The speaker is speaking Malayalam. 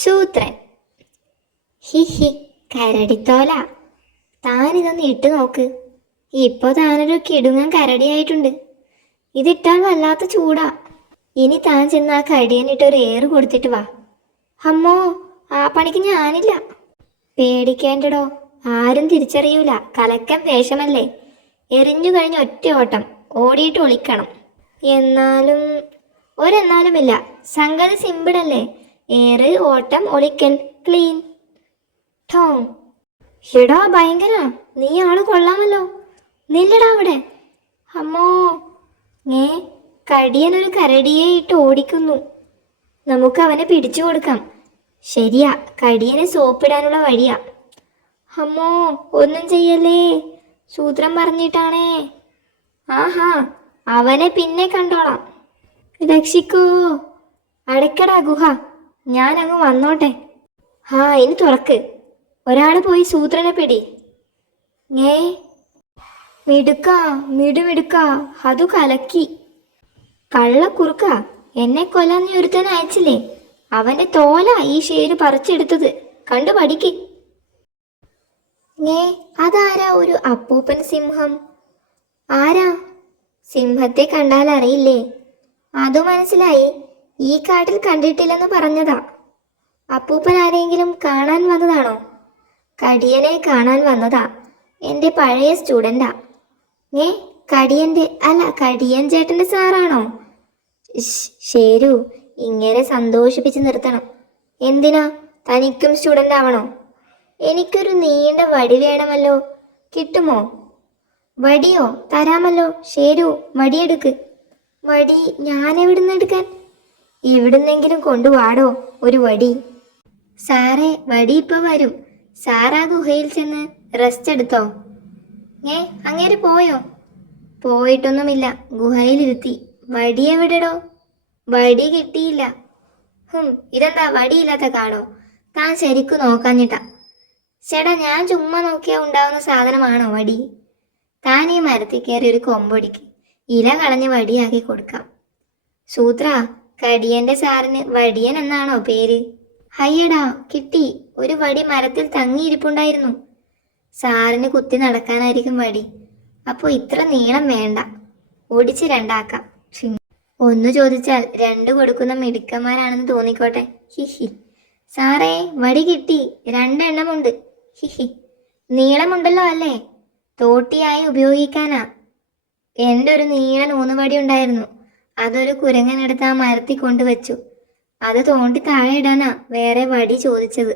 ശൂദ്രൻ. ഹി ഹി, കരടിത്തോല, താനിതൊന്ന് ഇട്ട് നോക്ക്. ഇപ്പൊ താനൊരു കിടുങ്ങൻ കരടിയായിട്ടുണ്ട്. ഇതിട്ടാൽ വല്ലാത്ത ചൂടാ. ഇനി താൻ ചെന്ന് ആ കടിയനിട്ടൊരു ഏറ് കൊടുത്തിട്ട് വാ. അമ്മോ, ആ പണിക്ക് ഞാനില്ല. പേടിക്കേണ്ടടോ, ആരും തിരിച്ചറിയൂല. കലക്കൻ വേഷമല്ലേ. എറിഞ്ഞു കഴിഞ്ഞ ഒറ്റ ഓട്ടം, ഓടിയിട്ട് ഒളിക്കണം. എന്നാലും ഒരെന്നാലുമില്ല. സംഗതി സിമ്പിളല്ലേ. ഏറ്, ഓട്ടം, ഒളിക്കൽ, ക്ലീൻ. ടോം. എടാ ഭയങ്കര, നീ ആള് കൊള്ളാമല്ലോ. നില്ലടാ അവിടെ. അമ്മോ, ഏ കടിയനൊരു കരടിയെ ഇട്ട് ഓടിക്കുന്നു. നമുക്ക് അവനെ പിടിച്ചു കൊടുക്കാം. ശരിയാ, കടിയനെ സോപ്പിടാനുള്ള വഴിയാ. അമ്മോ, ഒന്നും ചെയ്യല്ലേ, സൂത്രം പറഞ്ഞിട്ടാണേ. ആഹാ, അവനെ പിന്നെ കണ്ടോളാം. രക്ഷിക്കൂ. അടയ്ക്കടാ ഗുഹ, ഞാൻ അങ്ങ് വന്നോട്ടെ. ഇനി തുറക്ക്. ഒരാൾ പോയി സൂത്രനെ പിടി. ഏ മിടുക്കാ, മിടുമിടുക്കാ, അതു കലക്കി. കള്ളക്കുറുക്ക, എന്നെ കൊല്ലാൻ നീ ഒരുത്തനെ അയച്ചില്ലേ? അവന്റെ തോല ഈ ഷേര് പറിച്ചെടുത്തത്. കണ്ടു പഠിക്ക്. അതാരാ ഒരു അപ്പൂപ്പൻ സിംഹം? ആരാ? സിംഹത്തെ കണ്ടാൽ അറിയില്ലേ? അതു മനസ്സിലായി. ഈ കാട്ടിൽ കണ്ടിട്ടില്ലെന്ന് പറഞ്ഞതാ. അപ്പൂപ്പൻ ആരെങ്കിലും കാണാൻ വന്നതാണോ? കടിയനെ കാണാൻ വന്നതാ. എൻ്റെ പഴയ സ്റ്റുഡൻ്റാ. കടിയൻ്റെ അല്ല, കടിയൻ ചേട്ടൻ്റെ സാറാണോ? ശരു, ഇങ്ങനെ സന്തോഷിപ്പിച്ച് നിർത്തണം. എന്തിനാ? തനിക്കും സ്റ്റുഡൻ്റ് ആവണോ? എനിക്കൊരു നീണ്ട വടി വേണമല്ലോ. കിട്ടുമോ? വടിയോ? തരാമല്ലോ. ശരു, വടിയെടുക്ക്. വടി ഞാൻ എവിടുന്ന് എടുക്കാൻ? എവിടുന്നെങ്കിലും കൊണ്ടുവാടോ ഒരു വടി. സാറേ, വടി ഇപ്പൊ വരും. സാറാ ഗുഹയിൽ ചെന്ന് റെസ്റ്റ് എടുത്തോ? അങ്ങേര് പോയോ? പോയിട്ടൊന്നുമില്ല, ഗുഹയിലിരുത്തി. വടി എവിടെടോ? വടി കിട്ടിയില്ല. ഇതെന്താ വടിയില്ലാത്ത കാടോ? താൻ ശരിക്കു നോക്കാഞ്ഞിട്ടാ. ചേട്ടാ, ഞാൻ ചുമ്മാ നോക്കിയാ ഉണ്ടാവുന്ന സാധനമാണോ വടി? താൻ ഈ മരത്തിൽ കയറി ഒരു കൊമ്പൊടിക്ക്. ഇല കളഞ്ഞ് വടിയാക്കി കൊടുക്കാം. സൂത്ര, കടിയന്റെ സാറിന് വടിയൻ എന്നാണോ പേര്? ഹയ്യടാ, കിട്ടി. ഒരു വടി മരത്തിൽ തങ്ങിയിരിപ്പുണ്ടായിരുന്നു. സാറിന് കുത്തി നടക്കാനായിരിക്കും വടി. അപ്പോൾ ഇത്ര നീളം വേണ്ട. ഒടിച്ച് രണ്ടാക്കാം. ഒന്ന് ചോദിച്ചാൽ രണ്ട് കൊടുക്കുന്ന മിടുക്കന്മാരാണെന്ന് തോന്നിക്കോട്ടെ. ഹിഹി. സാറേ, വടി കിട്ടി. 2 എണ്ണമുണ്ട്. ഹിഹി. നീളമുണ്ടല്ലോ അല്ലേ? തോട്ടിയായി ഉപയോഗിക്കാനാ. എൻ്റെ ഒരു നീളൻ ഊന്നുവടി ഉണ്ടായിരുന്നു. അതൊരു കുരങ്ങനെടുത്ത് ആ മരത്തിൽ കൊണ്ടുവച്ചു. അത് തോണ്ടി താഴെ ഇടാനാ വേറെ വടി ചോദിച്ചത്.